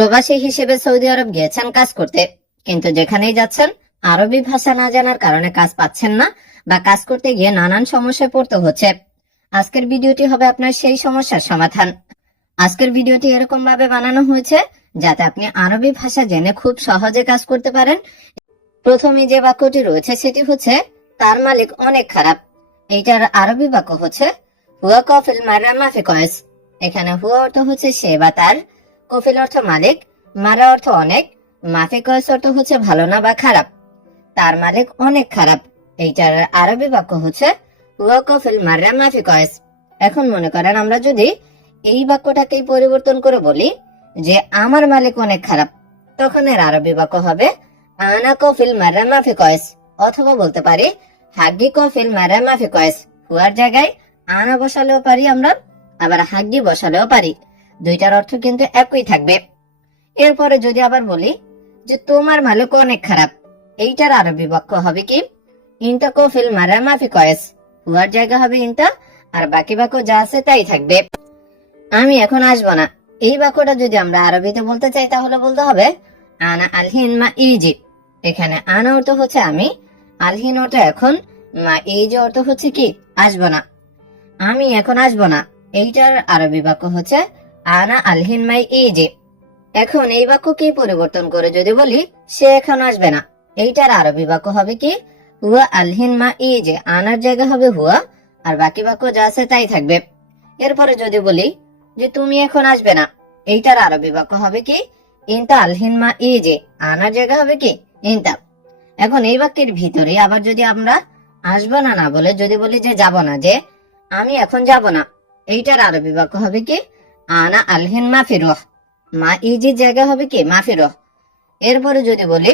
প্রবাসী হিসেবে সৌদি আরব গিয়েছেন কাজ করতে, কিন্তু যেখানেই যাচ্ছেন আরবি ভাষা না জানার কারণে কাজ পাচ্ছেন না বা কাজ করতে গিয়ে নানান সমস্যায় পড়তে হচ্ছে। আজকের ভিডিওটি হবে আপনার সেই সমস্যার সমাধান। আজকের ভিডিওটি এরকম ভাবে বানানো হয়েছে যাতে আপনি আরবি ভাষা জেনে খুব সহজে কাজ করতে পারেন। প্রথমে যে বাক্যটি রয়েছে সেটি হচ্ছে তার মালিক অনেক খারাপ। এইটার আরবি বাক্য হচ্ছে হুয়া কফিল মারা মাফি কয়েস। এখানে হুয়া অর্থ হচ্ছে সে বা তার, কফিল অর্থ মালিক, মারা অর্থ অনেক, মাফি কয়েস অর্থ হচ্ছে ভালো না বা খারাপ। তার মালিক অনেক খারাপ, এইটার আরবি বাক্য হচ্ছে হুয়া কফিল মারা মাফি কয়েস। এখন মনে করেন আমরা যদি এই বাক্যটাকেই পরিবর্তন করে বলি যে আমার মালিক অনেক খারাপ, তখন এর আরবি বাক্য হবে আনা কফিল মারা মাফি কয়েস, অথবা বলতে পারি হাগ্গি কফিল মারা মাফি কয়েস। হুয়ার জায়গায় আনা বসালেও পারি আমরা, আবার হাগ্গি বসালেও পারি, দুইটার অর্থ কিন্তু একই থাকবে। এরপরে যদি আবার বলি যে তোমার মালিক অনেক খারাপ, এইটার আরবি বাক্য হবে কি ইনতা কফিল মারা মাফি কয়েস। হুয়ার জায়গা হবে ইনতা, আর বাকি বাক্য যা আছে তাই থাকবে। আমি এখন আসবো না, এই বাক্যটা যদি আমরা আরবিতে বলতে চাই তাহলে বলতে হবে আনা আলহিন মা ইজি। এখানে আনা অর্থ হচ্ছে আমি, আলহিন অর্থ এখন, মা ইজি অর্থ হচ্ছে কি আসবো না। আমি এখন আসবো না, এইটার আরবি বাক্য হচ্ছে আনা আলহিন মাই ইজি। এখন এই বাক্যকে পরিবর্তন করে যদি বলি সে এখন আসবে না, এইটার আরবি বাক্য হবে কি হুয়া আলহিন মা ইজি। আনার জায়গা হবে হুয়া, আর বাকি বাক্য যা আছে তাই থাকবে। এরপরে যদি বলি যে তুমি এখন আসবে না, এইটার আরবি বাক্য হবে কি ইনতা আলহিন মা ইজি। আনার জায়গা হবে কি ইনতা। এখন এই বাক্যের ভিতরে আবার যদি আমরা আসবো না না বলে যদি বলি যে যাব না, যে আমি এখন যাব না, এইটার আরবি বাক্য হবে কি আনা আলহিন মা ফিরোহ। মা ইজির জায়গা হবে কি মা ফিরোহ। এরপরে যদি বলি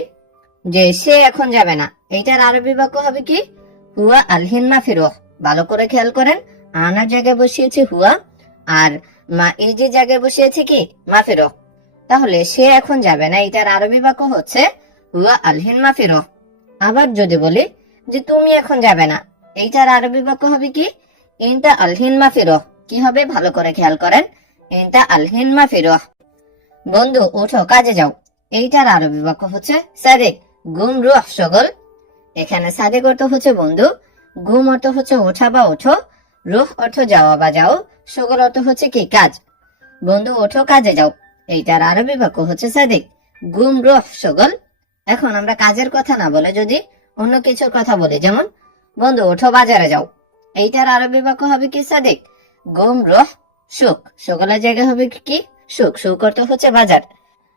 যে সে এখন যাবে না, এইটার আরবি বাক্য হবে কি হুয়া আলহিন মা ফিরোহ। ভালো করে খেয়াল করেন, আনার জায়গায় বসিয়েছি হুয়া, আর মা ইজির জায়গায় বসিয়েছি কি মা ফিরোহ। তাহলে সে এখন যাবে না, এইটার আরবি বাক্য হচ্ছে হুয়া আলহিন মা ফিরোহ। আবার যদি বলি যে তুমি এখন যাবে না, এইটার আরবি বাক্য হবে কি ইনতা আলহিন মা ফিরোহ। কি হবে ভালো করে খেয়াল করেন, ইনতা আলহিন মা ফিরোহ। বন্ধু ওঠো কাজে যাও, এইটার আরবি বাক্য হচ্ছে সাদেক গুম রুহ সগল। এখানে সাদেক অর্থ হচ্ছে বন্ধু, গুম অর্থ হচ্ছে ওঠা বা ওঠো, রুহ অর্থ যাওয়া বা যাও, সগল অর্থ হচ্ছে কি কাজ। বন্ধু ওঠো কাজে যাও, এইটার আরবি বাক্য হচ্ছে সাদেক গুম রুহ সগল। এখন আমরা কাজের কথা না বলে যদি অন্য কিছুর কথা বলি, যেমন বন্ধু ওঠো বাজারে যাও, এইটার আরবি বাক্য হবে কি সাদেক গুম রুহ সুখ। সগলের জায়গা হবে কি সুখ, সুখ অর্থ হচ্ছে বাজার।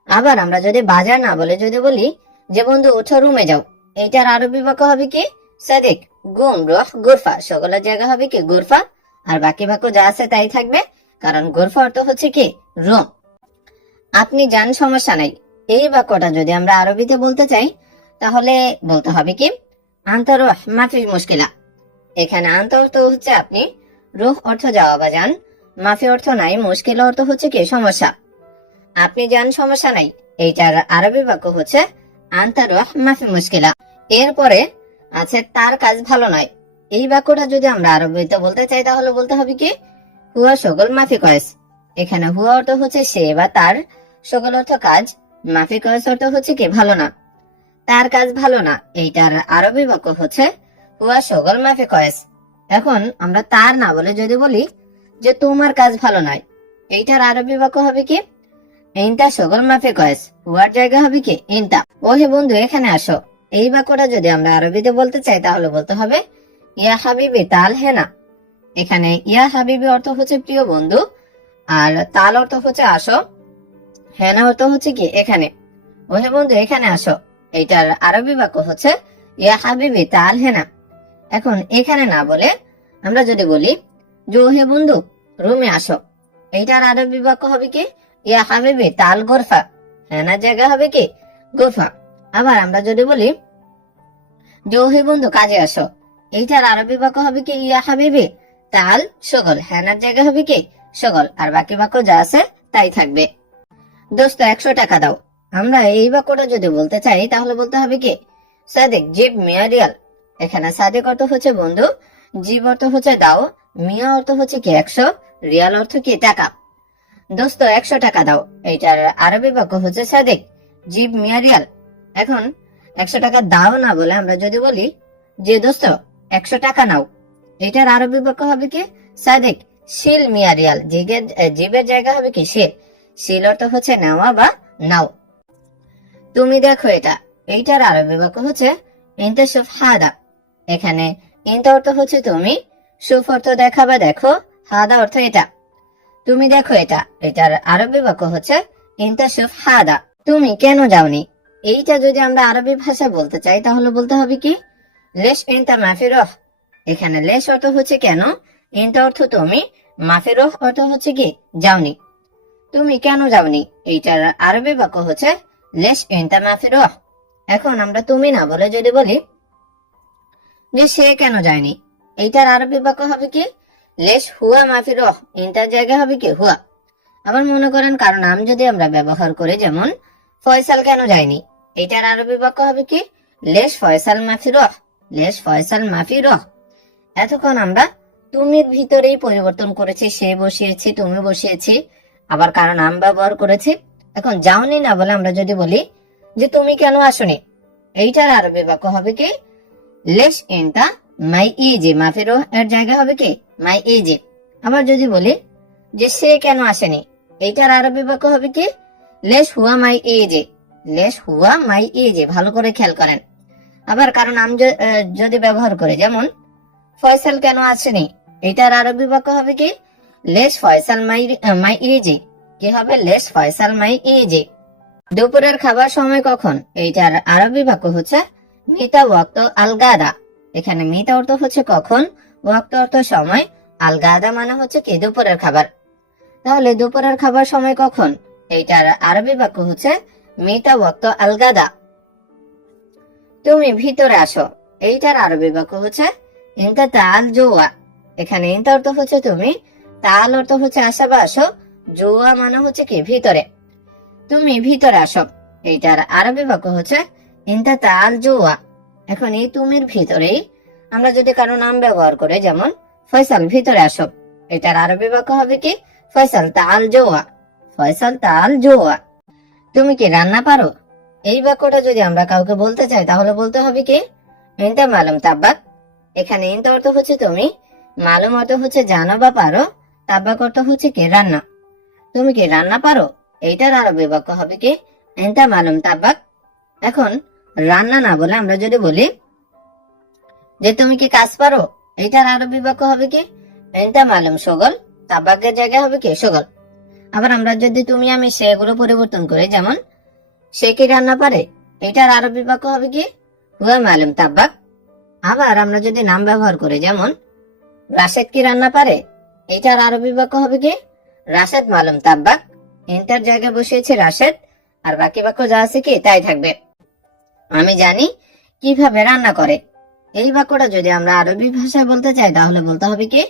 আবার আমরা যদি বাজার না বলে যদি বলি যে বন্ধু উঠো রুমে যাও, এইটার আরবি বাক্য হবে কি সাদিক গুম রুহ গুরফা। সকলের জায়গা হবে কি গুরফা, আর বাকি বাক্য যা আছে তাই থাকবে, কারণ গুরফা অর্থ হচ্ছে কি রুম। আপনি যান সমস্যা নাই, এই বাক্যটা যদি আমরা আরবিতে বলতে চাই তাহলে বলতে হবে কি আনতা রুহ মাফি মুশকিলা। এখানে আনতা অর্থ হচ্ছে আপনি, রুহ অর্থ যাওয়া বা যান, মাফি অর্থ নাই, মুশকিল অর্থ হচ্ছে কি সমস্যা। আপনি যান সমস্যা নাই, এইটার আরবি বাক্য হচ্ছে আনতা রুহ মাফি মুশকিলা। এরপরে আছে তার কাজ ভালো নয়, এই বাক্যটা যদি আমরা আরবিতে বলতে চাই তাহলে বলতে হবে কি হুয়া সগল মাফি কয়েস। এখানে হুয়া অর্থ হচ্ছে সে বা তার, সগল অর্থ কাজ, মাফি কয়েস অর্থ হচ্ছে কি ভালো না। তার কাজ ভালো না, এইটার আরবি বাক্য হচ্ছে হুয়া সগল মাফি কয়েস। এখন আমরা তার না বলে যদি বলি যে তোমার কাজ ভালো নয়, এইটার আরবি বাক্য হবে কি ইনতা সগল মাফি কয়েস। হুয়ার জায়গা হবে কি ইনতা। ওহে বন্ধু এখানে আসো, এই বাক্যটা যদি আমরা আরবিতে বলতে চাই তাহলে বলতে হবে ইয়া হাবিবি তাল হেনা। এখানে ইয়া হাবিবি অর্থ হচ্ছে প্রিয় বন্ধু, আর তাল অর্থ হচ্ছে আসো, হেনা অর্থ হচ্ছে কি এখানে। ওহে বন্ধু এখানে আসো, এইটার আরবি বাক্য হচ্ছে ইয়া হাবিবি তাল হেনা। এখন এখানে না বলে আমরা যদি বলি যে ওহে বন্ধু রুমে আসো, এইটার আরবি বাক্য হবে কি ইয়া হাবিবি তাল গোরফা। হেনার জায়গা হবে কি গোরফা। আবার আমরা যদি বলি যে ওহে বন্ধু কাজে আসো, এইটার আরবি বাক্য হবে কি ইয়া হাবিবি তাল সগল। হেনার জায়গা হবে কি সগল, আর বাকি বাক্য যা আছে তাই থাকবে। দোস্ত 100 টাকা দাও, আমরা এই বাক্যটা যদি বলতে চাই তাহলে বলতে হবে কি সাদেক জিব মিয়া রিয়াল। এখানে সাদেক অর্থ হচ্ছে বন্ধু, জিব অর্থ হচ্ছে দাও, মিয়া অর্থ হচ্ছে কি 100, রিয়াল অর্থ কি টাকা। দোস্ত 100 টাকা দাও, এইটার আরবি বাক্য হচ্ছে সাদেক জিব মিয়া রিয়াল। এখন 100 টাকা দাও না বলে আমরা যদি বলি যে দোস্ত 100 টাকা নাও, এটার আরবি বাক্য হবে কি সাদেক শিল মিয়া রিয়াল। জিবের জায়গা হবে কি শিল। শিল অর্থ হচ্ছে নেওয়া বা নাও। তুমি দেখো এটা, এইটার আরবি বাক্য হচ্ছে ইনতা শুফ হাদা। এখানে ইনতা অর্থ হচ্ছে তুমি, শুফ অর্থ দেখা বা দেখো, হাদা অর্থ এটা। তুমি দেখো এটা, এটার আরবি বাক্য হচ্ছে ইনতা শুফ হাদা। তুমি কেন যাওনি, এইটা যদি আমরা আরবি ভাষা বলতে চাই তাহলে বলতে হবে কি লেশ ইনতা মাফি রহ। এখানে লেশ অর্থ হচ্ছে কেন, ইনতা অর্থ তুমি, মাফি রহ অর্থ হচ্ছে কি যাওনি। তুমি কেন যাওনি, এইটার আরবি বাক্য হচ্ছে লেশ ইনতা মাফি রহ। এখন আমরা তুমি না বলে যদি বলি যে সে কেন যায়নি, এইটার আরবি বাক্য হবে কি লেশ হুয়া মাফি রহ। ইনতার জায়গায় হবে কি হুয়া। আবার মনে করেন কারো নাম যদি আমরা ব্যবহার করি, যেমন ফয়সাল কেন যায়নি, এটার আরবি বাক্য হবে কি লেশ ফয়সাল মাফি রহ। লেশ ফয়সাল মাফি রহ। এতক্ষণ আমরা তুমির ভিতরেই পরিবর্তন করেছি, সে বসিয়েছি, তুমি বসিয়েছি, আবার কারো নাম ব্যবহার করেছি। এখন যাওনি না বলে আমরা যদি বলি যে তুমি কেন আসনি, এইটার আরবি বাক্য হবে কি লেশ ইনতা মাই ইজি মাফি রহ। এর জায়গা হবে কি মাই ইজি। আবার যদি বলি যে সে কেন আসেনি, এইটার আরবি বাক্য হবে কি লেশ হুয়া মাই ইজি। লেশ হুয়া মাই ইজি। ভালো করে খেয়াল করেন। আবার কারো নাম যদি ব্যবহার করে, যেমন ফয়সাল কেন আসেনি, এটার আরবি বাক্য হবে কি লেশ ফয়সাল মাই ইজি। কি হবে লেশ ফয়সাল মাই ইজি। দুপুরের খাবার সময় কখন, এইটার আরবি বাক্য হচ্ছে মিতা ওয়াক্ত আল গাদা। এখানে মিতা অর্থ হচ্ছে কখন, ওয়াক্ত অর্থ সময়, আল গাদা মানে হচ্ছে কি দুপুরের খাবার। তাহলে দুপুরের খাবার সময় কখন, এইটার আরবি বাক্য হচ্ছে মিতা ওয়াক্ত আল গাদা। তুমি ভিতরে আসো, এইটার আরবি বাক্য হচ্ছে ইনতা তাল জোয়া। এখানে ইনতা অর্থ হচ্ছে তুমি, তাল অর্থ হচ্ছে আসা বা আসো, জোয়া মানে হচ্ছে কি ভিতরে। তুমি ভিতরে আসো, এইটার আরবি বাক্য হচ্ছে ইনতা তাল জোয়া। এখন এই তুমির ভিতরেই আমরা যদি কারো নাম ব্যবহার করে, যেমন ফয়সাল ভিতরে আসো, এটার আরবি বাক্য হবে কি ফয়সাল তাল জোয়া। ফয়সাল তাল জোয়া। তুমি কি রান্না পারো, এই বাক্যটা যদি আমরা কাউকে বলতে চাই তাহলে বলতে হবে কি ইনতা মালুম তাব্বাক। এখানে ইনতা অর্থ হচ্ছে তুমি, মালুম অর্থ হচ্ছে জানো বা পারো, তাব্বাক অর্থ হচ্ছে কি রান্না। তুমি কি রান্না পারো, এইটার আরবি বাক্য হবে কি ইনতা মালুম তাব্বাক। এখন রান্না না বলে আমরা যদি বলি যে তুমি কি কাজ পারো, এইটার আরবি বাক্য হবে কি ইনতা মালুম শগল। তাব্বাকের জায়গায় হবে কি শগল। আবার আমরা যদি তুমি আমি সে এগুলো পরিবর্তন করি, যেমন সে কি রান্না পারে, এটার আরবি বাক্য হবে কি হুয়া মালুম তাব্বাক। আবার আমরা যদি নাম ব্যবহার করি, যেমন রাশেদ কি রান্না পারে, এটার আরবি বাক্য হবে কি রাশেদ মালুম তাব্বাক। ইন্টার জায়গায় বসিয়েছে রাশেদ, আর বাকি বাক্য যা আছে কি তাই থাকবে। আমি জানি কিভাবে রান্না করে, এই বাক্যটা যদি আমরা আরবি ভাষায় বলতে চাই তাহলে বলতে হবে কি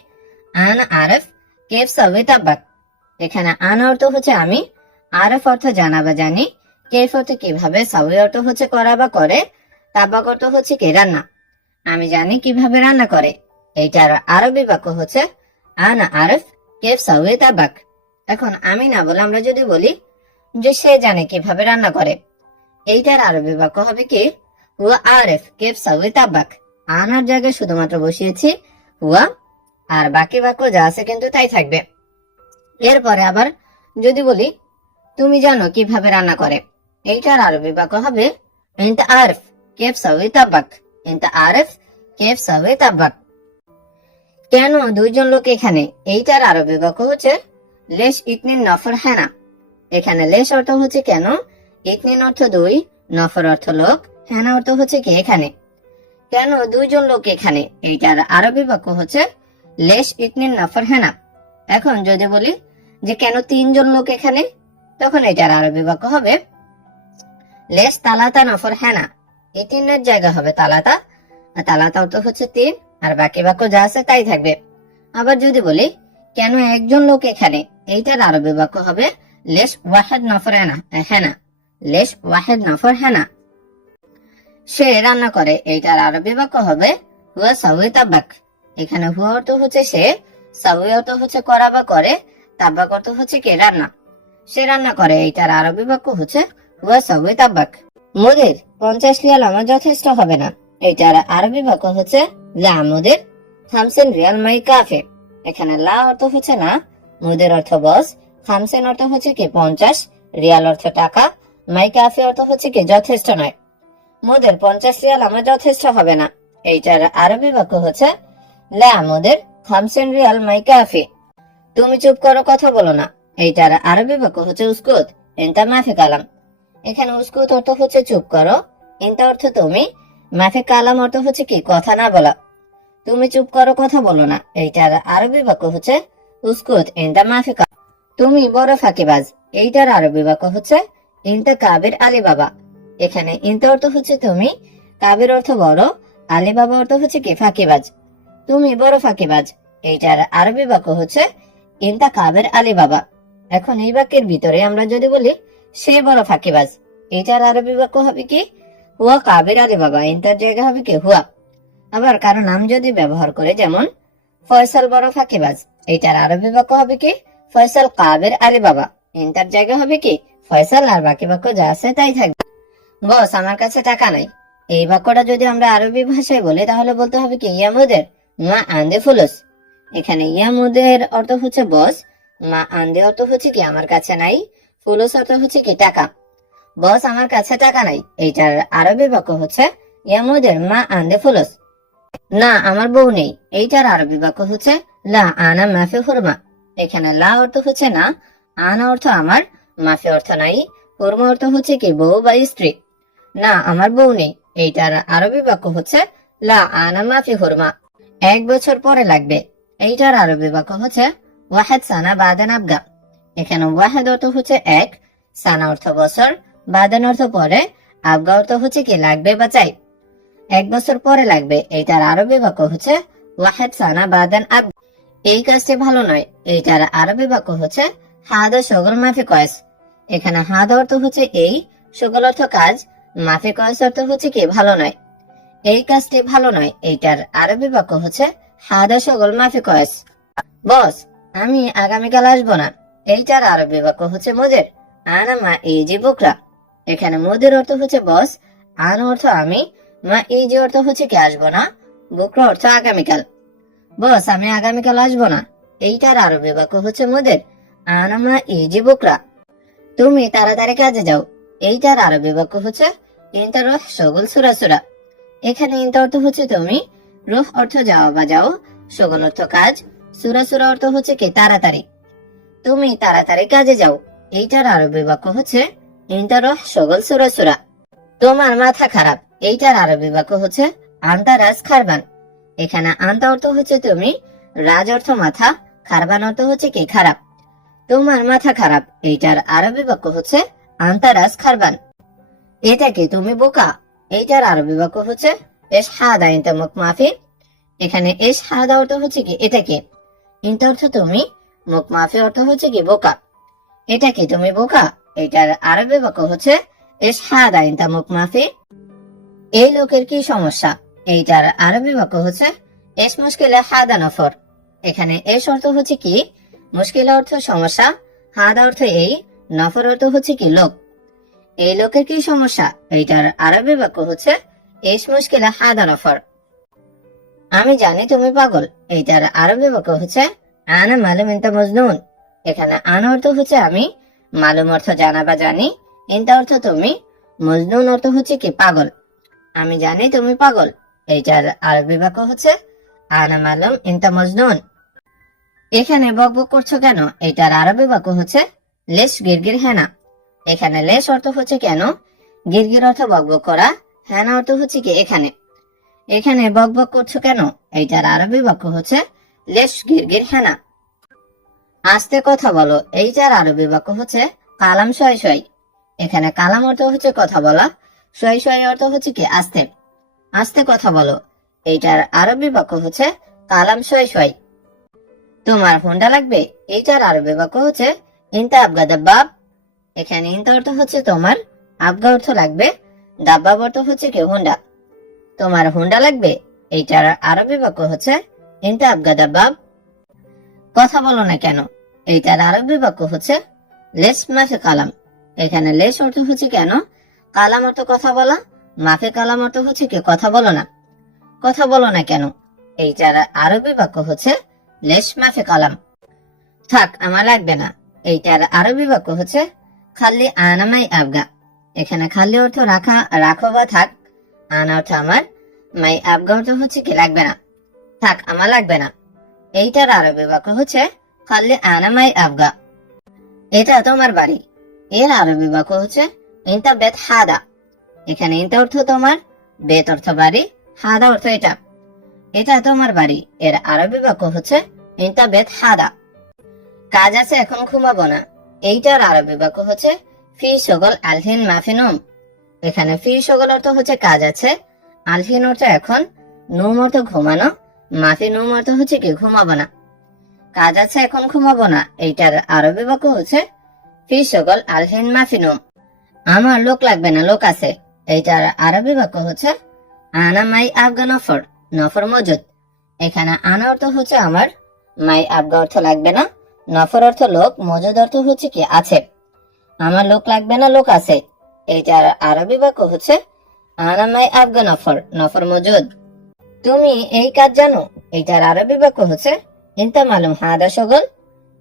আন আরেফ কেফ সাওয়ি তাব্বাক। এখানে আন অর্থ হচ্ছে আমি, আরেফ অর্থ জানা বা জানি, কেফ অর্থ কিভাবে, সাওয়ি অর্থ হচ্ছে করা বা করে, তাব্বাক অর্থ হচ্ছে কি রান্না। আমি জানি কিভাবে রান্না করে, এইটার আরবি বাক্য হচ্ছে আন আরেফ কেফ সাওয়ি তাব্বাক। এখন আমি না বলে আমরা যদি বলি যে সে জানে কিভাবে রান্না করে, এইটার আরবি বাক্য হবে কি হুয়া আরেফ কেফ সাওয়ি তাব্বাক। আনার জায়গায় শুধুমাত্র বসিয়েছি হুয়া, আর বাকি বাক্য যা আছে কিন্তু তাই থাকবে। এরপরে আবার যদি বলি তুমি জানো কিভাবে রান্না করে, এইটার আরবি বাক্য হবে ইনতা আরেফ কেফ সাওয়ি তাব্বাক। ইনতা আরেফ কেফ সাওয়ি তাব্বাক। কেন দুইজন লোক এখানে, এইটার আরবি বাক্য হচ্ছে লেশ ইতনিন নফর হেনা। এখানে লেশ অর্থ হচ্ছে কেন, ইতনিন অর্থ দুই, নফর অর্থ লোক, হেনা অর্থ হচ্ছে কি এখানে। কেন দুইজন লোক এখানে, এইটার আরবি বাক্য হচ্ছে লেশ ইতনিন নফর হেনা। এখন যদি বলি যে কেন তিনজন লোক এখানে, তখন এটার আরবি বাক্য হবে লেশ তালাতা নফর হেনা। এই তিনের জায়গা হবে তালাতা, আর তালাতা অর্থ হচ্ছে তিন, আর বাকি বাক্য যা আছে তাই থাকবে। আবার যদি বলি কেন একজন লোক এখানে, এইটার আরবি বাক্য হবে লেশ ওয়াহেদ নফর হেনা। লেশ ওয়াহেদ নফর হেনা। সে রান্না করে, এইটার আরবি বাক্য হবে হুয়া সাওয়ি তাব্বাক। এখানে হুয়া অর্থ হচ্ছে সে, সাওয়ি অর্থ হচ্ছে করা বা করে, তাব্বাক অর্থ হচ্ছে কি রান্না। সে রান্না করে, এইটার আরবি বাক্য হচ্ছে হুয়া সাওয়া তাব্বাক। মুদির 50 রিয়াল আমার যথেষ্ট হবে না, এইটার আরবি বাক্য হচ্ছে লা মুদির 50 রিয়াল মাই কাফে। এখানে লা অর্থ হচ্ছে না, মুদির অর্থ বস, 50 অর্থ হচ্ছে কি 50, রিয়াল অর্থ টাকা, মাই কাফে অর্থ হচ্ছে কি যথেষ্ট নয়। মুদির 50 রিয়াল আমার যথেষ্ট হবে না, এইটার আরবি বাক্য হচ্ছে লা মুদির 50 রিয়াল মাই কাফি। তুমি চুপ করো, কথা বলো না, এইটার আরবি বাক্য হচ্ছে উস্কুত ইনতা মাফি কালাম। এখানে উস্কুত অর্থ হচ্ছে চুপ করো, ইনতা অর্থ তুমি, মাফি কালাম অর্থ হচ্ছে কি কথা না বলা। তুমি চুপ করো, কথা বলো না, এইটার আরবি বাক্য হচ্ছে উস্কুত ইনতা মাফি কালাম। তুমি বড় ফাঁকিবাজ, এইটার আরবি বাক্য হচ্ছে ইনতা কাবির আলী বাবা। এখানে ইনতা অর্থ হচ্ছে তুমি, কাবির অর্থ বড়, আলী বাবা অর্থ হচ্ছে কি ফাঁকিবাজ। তুমি বড় ফাঁকিবাজ, এইটার আরবি বাক্য হচ্ছে ইনতা কাবির আলী বাবা। এখন এই বাক্যের ভিতরে আমরা যদি বলি সে বড় ফাঁকিবাজ, এইটার আরবি বাক্য হবে কি হুয়া কাবির আলী বাবা, ইনতার জায়গা হবে কি হুয়া। আবার কারো নাম যদি ব্যবহার করে, যেমন ফয়সাল বড় ফাঁকিবাজ, এইটার আরবি বাক্য হবে কি ফয়সাল কাবির আলী বাবা, ইনতার জায়গা হবে কি ফয়সাল, আর বাকি বাক্য যা আছে তাই থাকবে। বস আমার কাছে টাকা নাই, এই বাক্যটা যদি আমরা আরবি ভাষায় বলি তাহলে বলতে হবে কি ইয়া মুদির মা আন্দে ফুলুস। এখানে ইয়া মুদির অর্থ হচ্ছে বস, মা আন্দে অর্থ হচ্ছে কি আমার কাছে নাই, ফুলুস অর্থ হচ্ছে কি টাকা। বস আমার কাছে টাকা নাই, এইটার আরবি বাক্য হচ্ছে ইয়া মুদির মা আন্দে ফুলুস। না আমার বউ নেই, এইটার আরবি বাক্য হচ্ছে লা আনা মাফি হুরমা। এখানে লা অর্থ হচ্ছে না, আনা অর্থ আমার, মাফি অর্থ নাই, হুরমা অর্থ হচ্ছে কি বউ বা স্ত্রী। না আমার বউ নেই, এইটার আরবি বাক্য হচ্ছে লা আনা মাফি হুরমা। 1 বছর পরে লাগবে, এইটার আরবি বাক্য হচ্ছে ওয়াহেদ সানা বাদান আবগা। এখানে ওয়াহেদ অর্থ হচ্ছে 1, সানা অর্থ বছর, বাদান অর্থ পরে, আবগা অর্থ হচ্ছে কি লাগবে বা চাই। 1 বছর পরে লাগবে, এইটার আরবি বাক্য হচ্ছে ওয়াহেদ সানা বাদান আবগা। এই কাজটি ভালো নয়, এইটার আরবি বাক্য হচ্ছে হাদা শগল মাফি কয়েস। এখানে হাদা অর্থ হচ্ছে এই, শগল অর্থ কাজ, মাফি কয়েস অর্থ হচ্ছে কি ভালো নয়। এই কাজটি ভালো নয়, এইটার আরবি বাক্য হচ্ছে হাদা শগল মাফি কয়েস। বস আমি আগামীকাল আসবো না, এইটার আরবি বাক্য হচ্ছে মুদির আনা মা ইজি বুকরা। এখানে মুদির অর্থ হচ্ছে বস, আন অর্থ আমি, মা ইজি অর্থ হচ্ছে কি আসবো না, বুকরা অর্থ আগামীকাল। বস আমি আগামীকাল আসবো না, এইটার আরবি বাক্য হচ্ছে মুদির আনা মা ইজি বুকরা। তুমি তাড়াতাড়ি কাজে যাও, এইটার আরবি বাক্য হচ্ছে ইনতা রুহ শগুল সুরা সুরা। এখানে ইনতা অর্থ হচ্ছে তুমি, রুহ অর্থ যাওয়া বা যাও, শগুল অর্থ কাজ, সুরা সুরা অর্থ হচ্ছে কি তাড়াতাড়ি। তুমি তাড়াতাড়ি কাজে যাও, এইটার আরবি বাক্য হচ্ছে ইনতা রুহ শগুল সুরা সুরা। তোমার মাথা খারাপ, এইটার আরবি বাক্য হচ্ছে আন্তা রাজ খারবান। এখানে আন্তা অর্থ হচ্ছে তুমি, রাজ অর্থ মাথা, খারবান অর্থ হচ্ছে কি খারাপ। তোমার মাথা খারাপ, এইটার আরবি বাক্য হচ্ছে আন্তা রাজ খারবান। এটা কি তুমি বোকা, এইটার আরবি বাক্য হচ্ছে এস হাদা ইনতা মুখ মাফি। এখানে এস হাদা অর্থ হচ্ছে কি এটা কি, ইনতা অর্থ তুমি, মুখ মাফি অর্থ হচ্ছে কি বোকা। এটা কি তুমি বোকা, এইটার আরবি বাক্য হচ্ছে এস হাদা ইনতা মুখ মাফি। এই লোকের কি সমস্যা, এইটার আরবি বাক্য হচ্ছে এস মুশকিলা হাদা নফর। এখানে এস অর্থ হচ্ছে কি, মুশকিলা অর্থ সমস্যা, হাদা অর্থ এই, নফর অর্থ হচ্ছে কি লোক। এই লোকের কি সমস্যা, এইটার আরবি বাক্য হচ্ছে এস মুশকিলা হাদা নফর। আমি জানি তুমি পাগল, এইটার আরবি বাক্য হচ্ছে আনা মালুম ইনতা মজনুন। এখানে আনা অর্থ হচ্ছে আমি, মালুম অর্থ জানা বা জানি, ইনতা অর্থ তুমি, মজনুন অর্থ হচ্ছে কি পাগল। আমি জানি তুমি পাগল, এইটার আরবি বাক্য হচ্ছে আনা মালুম ইনতা মজনুন। এখানে বকবক করছো কেন, এইটার আরবি বাক্য হচ্ছে লেশ গিরগির হেনা। এখানে লেশ অর্থ হচ্ছে কেন, গিরগির অর্থ বকবক করা, হেনা অর্থ হচ্ছে কি এখানে। এখানে বকবক করছো কেন, এইটার আরবি বাক্য হচ্ছে লেশ গিরগির হেনা। আস্তে কথা বলো, এইটার আরবি বাক্য হচ্ছে কালাম শয় শয়। এখানে কালাম অর্থ হচ্ছে কথা বলা, শয় শয় অর্থ হচ্ছে কি আস্তে। আস্তে কথা বলো, এইটার আরবি বাক্য হচ্ছে কালাম শয় শয়। তোমার হুন্ডা লাগবে, এইটার আরবি বাক্য হচ্ছে ইনতা আবগা দাব্বাব। এখানে ইনতা অর্থ হচ্ছে তোমার, আবগা অর্থ লাগবে, দাব্বাব অর্থ হচ্ছে কি হুন্ডা। তোমার হুন্ডা লাগবে, এইটার আরবি বাক্য হচ্ছে ইনতা আবগা দাব্বাব। কথা বলো না কেন, এইটার আরবি বাক্য হচ্ছে লেস মাফি কালাম। এখানে লেস অর্থ হচ্ছে কেন, কালাম অর্থ কথা বলা, মাফি কালাম অর্থ হচ্ছে কি কথা বলো না। কথা বলো না কেন, এইটার আরবি বাক্য হচ্ছে লেস মাফি কালাম। থাক আমার লাগবে না, এইটার আরবি বাক্য হচ্ছে খালি আনামাই আবগা। এখানে খালি অর্থ রাখা, রাখো বা থাক। আনা অর্থ আমার, মাই আবগা অর্থ হচ্ছে কি লাগবে না, থাক আমার লাগবে না। এইটার আরবি বাক্য হচ্ছে খালি আনামাই আবগা। এটা তোমার বাড়ি, এর আরবি বাক্য হচ্ছে ইনতা বেত হাদা। এখানে ইনতা অর্থ তোমার, বেত অর্থ বাড়ি, হাদা অর্থ এটা। এটা তোমার বাড়ি, এর আরবি বাক্য হচ্ছে ইনতা বেত হাদা। কাজ আছে এখন ঘুমাবো না, এইটার আরবি বাক্য হচ্ছে ফি শগল আলহিন মাফিনুম। এখানে ফি শগল অর্থ হচ্ছে কাজ আছে, আলহিন অর্থ এখন, নুম অর্থ ঘুমানো, মাফি নুম অর্থ হচ্ছে কি ঘুমাবো না। কাজ আছে এখন ঘুমাবো না, এইটার আরবি বাক্য হচ্ছে ফি শগল আলহিন মাফিনুম। আমার লোক লাগবে না, লোক আছে। এইটার আরবি বাক্য হচ্ছে আনা মাই আবগা নফর, নফর মজুদ। এখানে আনা অর্থ হচ্ছে আমার, মাই আবগা অর্থ লাগবে না, নফর অর্থ লোক, মজুদ অর্থ হচ্ছে কি আছে। আমার লোক লাগবে না, লোক আছে। এইটার আরবি বাক্য হচ্ছে আনা মাই আবগা নফর, নফর মজুদ। তুমি এই কাজ জানো, এইটার আরবি বাক্য হচ্ছে ইনতা মালুম হাদা শগল।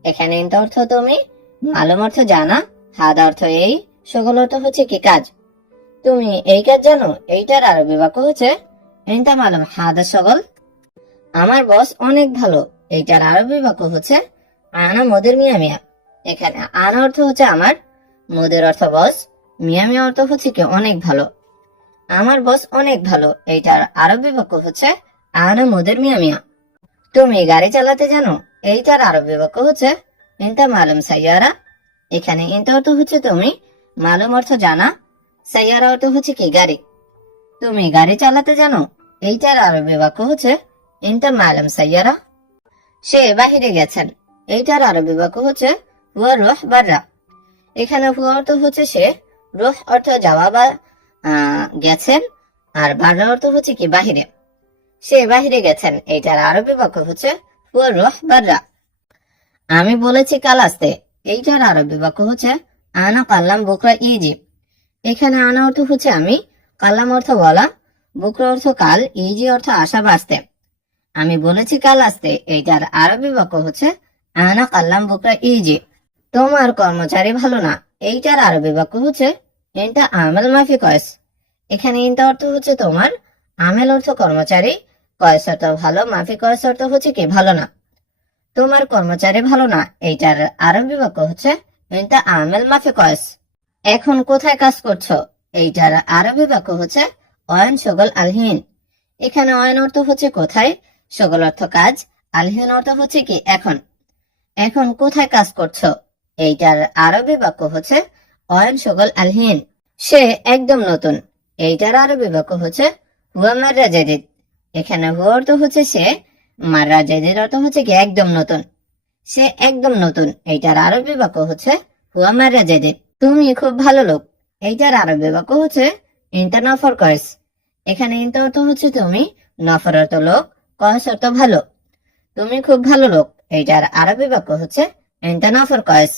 এখানে ইনতা অর্থ তুমি, মালুম অর্থ জানা, হাদা অর্থ এই, শগল অর্থ হচ্ছে কি কাজ। তুমি এই কাজ জানো, এইটার আরবি বাক্য হচ্ছে ইনতা মালুম হাদা শগল। আমার বস অনেক ভালো, এইটার আরবি বাক্য হচ্ছে আনা মদের মিয়া মিয়া। এখানে আনা অর্থ হচ্ছে আমার, মদের অর্থ বস, মিয়া মিয়া অর্থ হচ্ছে কি অনেক ভালো। আমার বস অনেক ভালো, এইটার আরবি বাক্য হচ্ছে আনা মদের মিয়া মিয়া। তুমি গাড়ি চালাতে জানো, এইটার আরবি বাক্য হচ্ছে ইনতা মালুম সাইয়ারা। এখানে ইনতা অর্থ হচ্ছে তুমি, মালুম অর্থ জানা, সাইয়ারা অর্থ হচ্ছে কি গাড়ি। তুমি গাড়ি চালাতে জানো, এইটার আরবি বাক্য হচ্ছে ইনতা মালুম সাইয়ারা। সে বাহিরে গেছেন, এইটার আরবি বাক্য হচ্ছে হুয়া রুহ বাররা। এখানে হুয়া অর্থ হচ্ছে সে, রুহ অর্থ যাওয়া বা গেছেন, আর বাররা অর্থ হচ্ছে কি বাহিরে। সে বাহিরে গেছেন, এইটার আরবি বাক্য হচ্ছে হুয়া রুহ বাররা। আমি বলেছি কাল আসতে, এইটার আরবি বাক্য হচ্ছে আনা কাল্লাম বুকরা ইজি। এখানে আনা অর্থ হচ্ছে আমি, কাল্লাম অর্থ বলা, বুকরা অর্থ কাল, ইজি অর্থ আসা বা আসতে। আমি বলেছি কাল আসতে, এইটার আরবি বাক্য হচ্ছে আনা কাল্লাম বুকরা ইজি। তোমার কর্মচারী ভালো না, এইটার আরবি বাক্য হচ্ছে ইনতা আমেল মাফি কয়েস। এখানে ইনতা অর্থ হচ্ছে তোমার, আমেল অর্থ কর্মচারী, কয়েস অর্থ ভালো, মাফি কয়েস অর্থ হচ্ছে কি ভালো না। তোমার কর্মচারী ভালো না, এইটার আরবি বাক্য হচ্ছে ইনতা আমেল মাফি কয়েস। এখন কোথায় কাজ করছো, এইটার আরবি বাক্য হচ্ছে অয়ন শগল আলহিন। এখানে অয়ন অর্থ হচ্ছে কোথায়, শগল অর্থ কাজ, আলহিন অর্থ হচ্ছে কি এখন। এখন কোথায় কাজ করছো, এইটার আরবি বাক্য হচ্ছে অয়ন শগল আলহিন। সে একদম নতুন, এইটার আরবি বাক্য হচ্ছে হুয়া মাররা জাদিদ। এখানে হুয়া অর্থ হচ্ছে সে, মাররা জাদিদ অর্থ হচ্ছে কি একদম নতুন। সে একদম নতুন, এইটার আরবি বাক্য হচ্ছে হুয়া মাররা জাদিদ। তুমি খুব ভালো লোক, এইটার আরবি বাক্য হচ্ছে ইনতা নফর কয়েস। এখানে ইনতা অর্থ হচ্ছে তুমি, নফর অর্থ লোক, কয়েস অর্থ ভালো। তুমি খুব ভালো লোক, এইটার আরবি বাক্য হচ্ছে ইনতা নফর কয়েস।